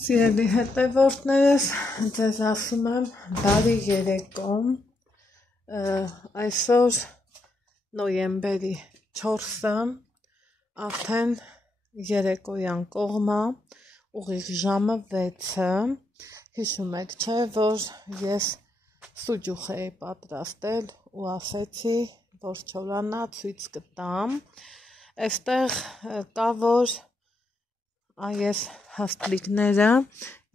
Սիրելի հետևորդներս, ձեզ ասում եմ բարի երեկո, այսօր նոյեմբերի 4-ը, արդեն երեկոյան կողմը, ուղիղ ժամը 6-ը, հիշում եք չէ, որ ես սուջուխ էի պատրաստել ու ասեցի, որ չորանա ցույց կտամ, այստեղ կա, որ այս հաստլիկները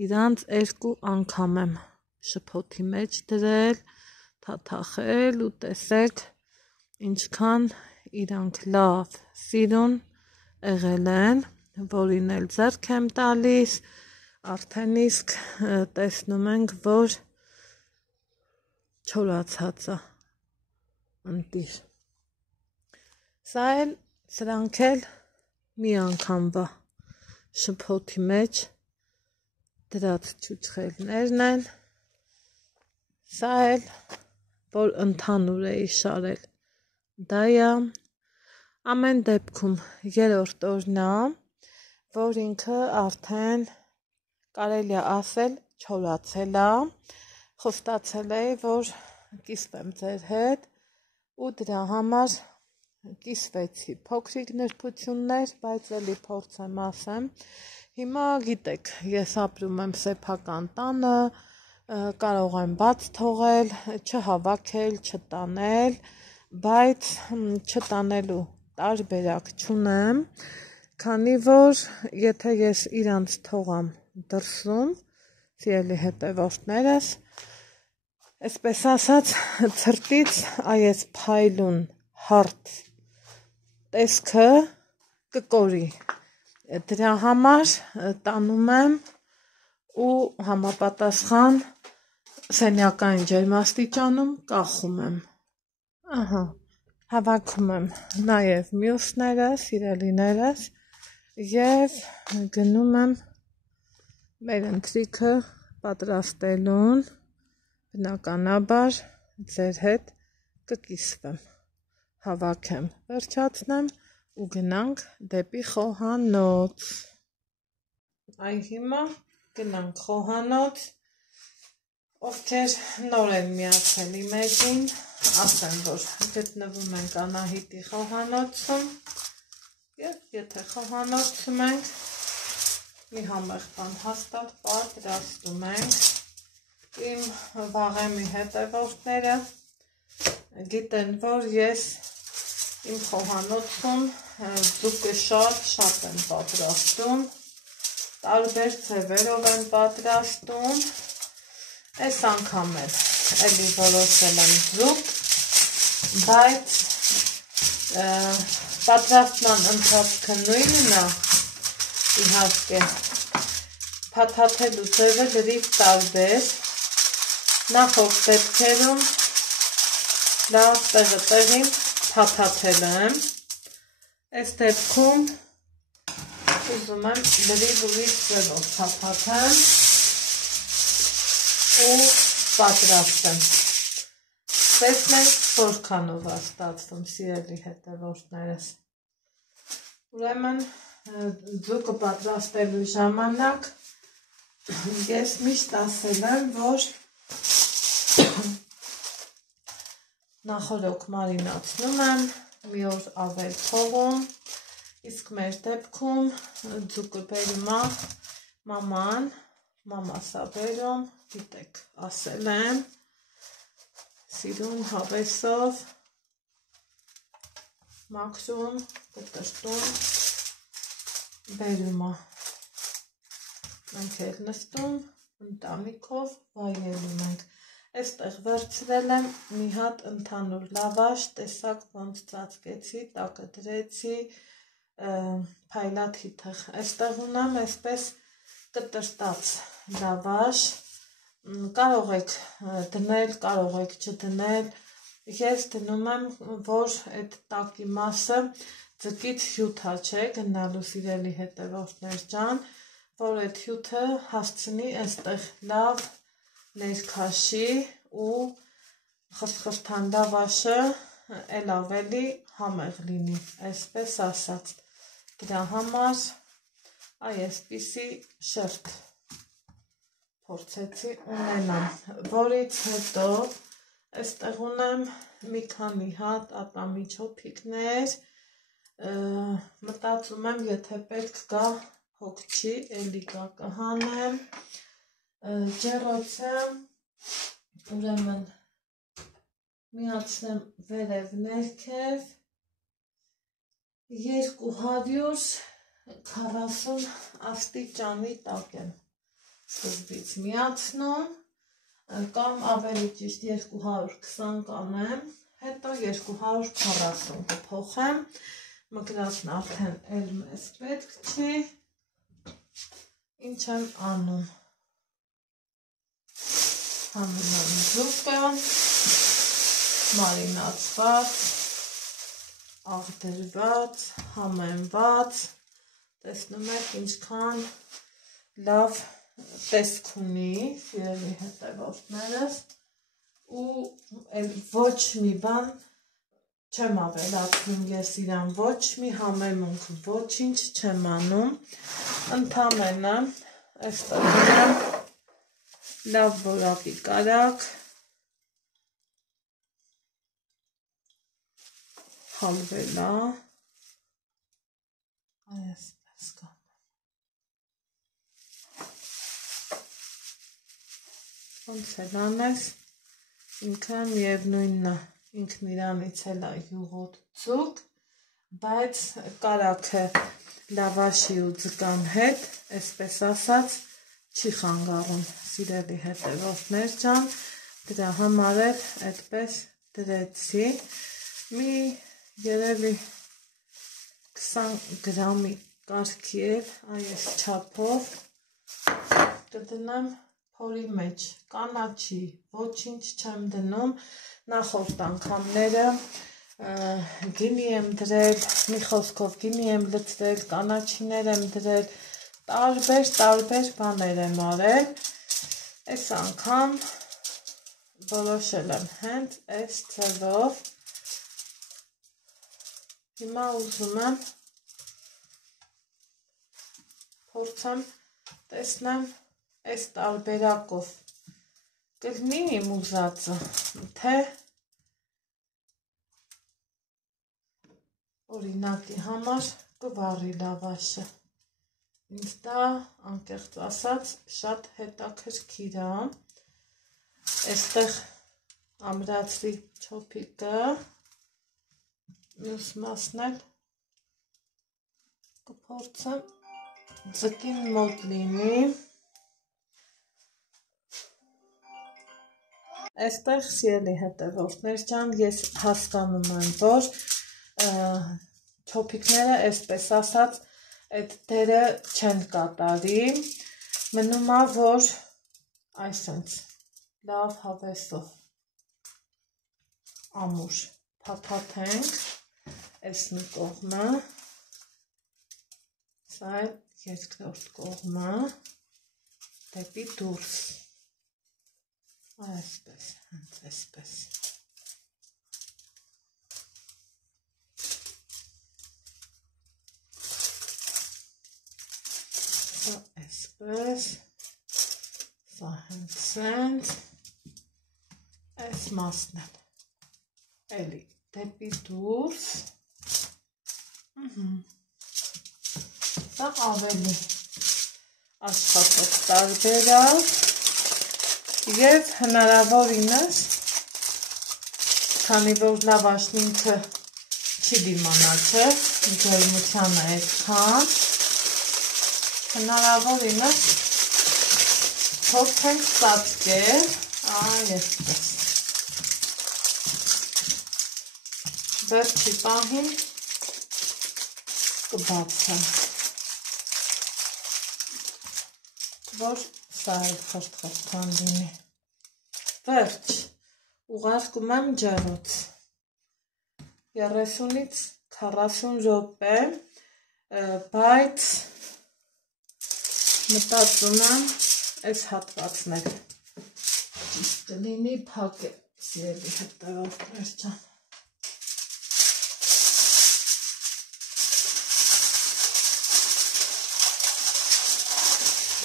իրանց 2 անգամ եմ շփոթի մեջ դրել, թաթախել ու տեսեք ինչքան իրանք լավ սիրուն եղել են, որին էլ ձեռք եմ տալիս, արդեն իսկ տեսնում ենք, որ չորացած է ընտիր։ Սա էլ սրանք էլ մի անգամվա շփոթի մեջ դրած չուչխելներն են, սա էլ, որ ընդհանուր էի շարել, դա է, ամեն դեպքում 3-րդ օրն է, որ ինքը արդեն կարելի է ասել չորացել է, խոստացել էի, որ կիսվեմ ձեր հետ ու դրա համար կիսվեցի, փոքրիկ նրբություններ, բայց էլի փորձեմ ասեմ, հիմա գիտեք, ես ապրում եմ սեփական տանը, կարող եմ բաց թողել, չհավաքել, չտանել, բայց չտանելու տարբերակ չունեմ, քանի որ եթե ես իրանց թողամ դրսում, սիրելի հետևորդներս, այսպես ասած, ցրտից այս փայլուն հարթ տեսքը կկորի, դրա համար տանում եմ ու համապատասխան սենյակային ջերմաստիճանում կախում եմ, հավաքում եմ նաև մյուսները, սիրելիներս և գնում եմ մեր ընթրիքը պատրաստելուն, բնականաբար ձեր հետ կկիսվեմ, հավաքեմ, վերջացնեմ ու գնանք դեպի խոհանոց, այ հիմա գնանք խոհանոց, ովքեր նոր են միացել իմ էջին, ասեմ, որ գտնվում ենք Անահիտի խոհանոցում և եթե խոհանոցում ենք, մի համեղ բան հաստատ պատրաստում ենք, իմ վաղեմի հետևորդները գիտեն, որ ես իմ խոհանոցում ձուկը շատ եմ պատրաստում, տարբեր ձևերով եմ պատրաստում, այս անգամ էլ էլի որոշել եմ ձուկ, բայց պատրաստման ընթացքը նույնն է, իհարկե, փաթաթելու ձևը լրիվ տարբեր, նախորդ դեպքերում լավ տեղը տեղին փաթաթել եմ, այս դեպքում ուզում եմ լրիվ ուրիշ ձևով փաթաթեմ ու պատրաստեմ, տեսնենք որքանով է ստացվում, սիրելի հետևորդներս, ուրեմն ձուկը պատրաստելու ժամանակ ես միշտ ասել եմ, որ նախօրոք մարինացնում եմ, մի օր ավել թողում, իսկ մեր դեպքում ձուկը բերում է մաման, մամաս է բերում, գիտեք, ասել եմ, սիրուն հավեսով, մաքրում, կտրտում, բերում է, մենք էլ նստում, ընտանիքով վայելում ենք, այստեղ վերցրել եմ մի հատ ընդհանուր լավաշ, տեսակ ոնց ծածկեցի, տակը դրեցի, փայլաթիթեղ, այստեղ ունեմ այսպես կտրտած լավաշ, կարող եք դնել, կարող եք չդնել, ես դնում եմ, որ այդ տակի մասը ձկից հյութ է գնալու սիրելի հետևորդներ ջան, որ այդ հյութը հասցնի այստեղ լավ ներքաշի ու խրթխրթան լավաշը էլ ավելի համեղ լինի, այսպես ասած, դրա համար այսպիսի շերտ փորձեցի ունենամ, որից հետո այստեղ ունեմ մի քանի հատ ատամի չոփիկներ, մտածում եմ, եթե պետք գա հոգչի, էլի գա կհանեմ, ջեռոցը, ուրեմն միացնեմ վերև ներքև, 240 աստիճանի տակ եմ սկզբից միացնում, կամ ավելի ճիշտ 220 կանեմ, հետո 240 կփոխեմ, մկրածն արդեն էլ մեզ պետք չի, ինչ եմ անում, հանում եմ ձուկը, մարինացված, աղդրված, համեմված, տեսնում եք ինչքան լավ տեսք ունի, սիրելի հետևորդներս, ու ոչ մի բան չեմ ավելացնում ես իրան, ոչ մի համեմունք, ոչինչ չեմ անում, ընդամենը այստեղ ունեմ լավ որակի կարագ, հալվելա, այսպես կա։ Ոնց էլ անես, ինքը միևնույնն է, ինքն իրանից էլ է յուղոտ ձուկ, բայց կարագը լավաշի ու ձկան հետ, այսպես ասած, չի խանգարում, սիրելի հետևորդներ ջան, դրա համար էլ այդպես դրեցի, մի երևի 20 գրամի կարգի էլ այս չափով կդնեմ փորի մեջ, կանաչի, ոչինչ չեմ դնում, նախորդ անգամները գինի եմ դրել, մի խոսքով գինի եմ լցրել, կանաչիներ եմ դրել, տարբեր բաներ եմ արել, այս անգամ որոշել եմ հենց այս ձևով, հիմա ուզում եմ փորձեմ տեսնեմ այս տարբերակով կլինի իմ ուզածը, թե օրինակի համար կվառի լավաշը, ինձ դա անկեղծ ասած շատ հետաքրքիր է, այստեղ ամրացրի չոփիկը, մյուս մասն էլ կփորձեմ ձկին մոտ լինի, այստեղ սիրելի հետևորդներ ջան, ես հասկանում եմ, որ չոփիկները այսպես ասած այդ դերը չեն կատարի, մնում է, որ այսպես լավ հավեսով ամուր փաթաթենք, այս մի կողմը, սա է երկրորդ կողմը, դեպի դուրս, այսպես, հենց այսպես, սա այսպես, սա հենց սենց, այս մասն էլ, էլի դեպի դուրս, սա ավելի աշխատող տարբերակ և հնարավորինս, քանի որ լավաշն ինքը չի դիմանա, չէ, ջերմությանը այդքան, հնարավորինս փորձենք ծածկել, այսպես, վերջի պահին կբացեմ, որ սա էլ խրտ-խրտան լինի, վերջ, ուղարկում եմ ջեռոց, 30-ից 40 րոպե, բայց մտածում եմ այս հատվածն էլ ճիշտ կլինի, փակ է, սիրելի հետևորդներ ջան,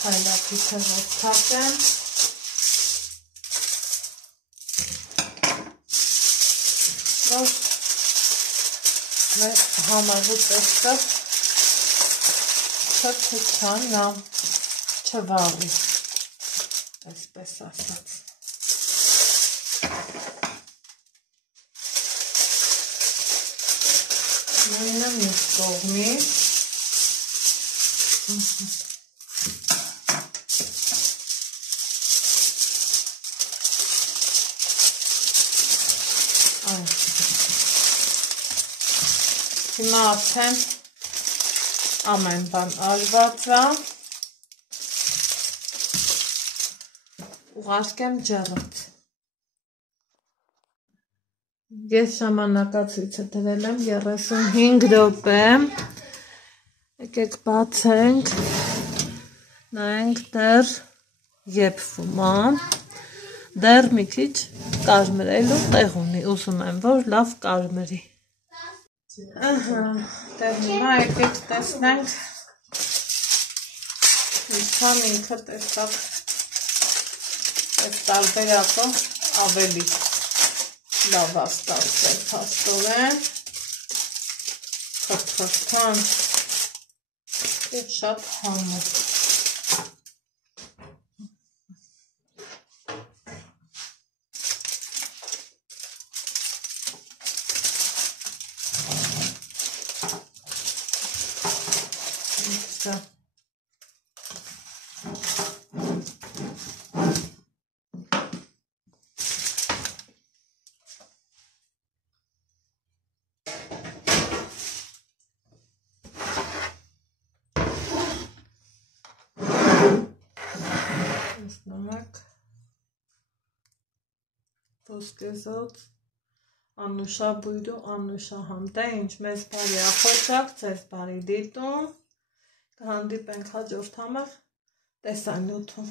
Հայլակի թեղով թակեմ, որ մեր համարու տեսքը չփչանա, չվաղի, այսպես ասած։ Նույնը մյուս կողմից։ Հիմա արդեն ամեն բան արված է, ուղարկեմ ջեռոց։ Ես ժամանակացույցը դրել եմ 35 րոպե, եկեք բացենք, նայենք դեռ եփվում է, դեռ մի քիչ կարմրելու տեղ ունի, ուզում եմ, որ լավ կարմրի։ Դեռ հիմա եկեք տեսնենք ինչքան ինքը տեսակ այս տարբերակը ավելի լավ է ստացվել փաստորեն, խրթխրթան և շատ համով։ Ոսկեզօծ, Անուշա բույրու, Անուշա համտե, ինչ մեզ բարի ախոչակ, ձեզ բարի դիտում, կհանդիպենք հաջորդ համեղ տեսանյութում։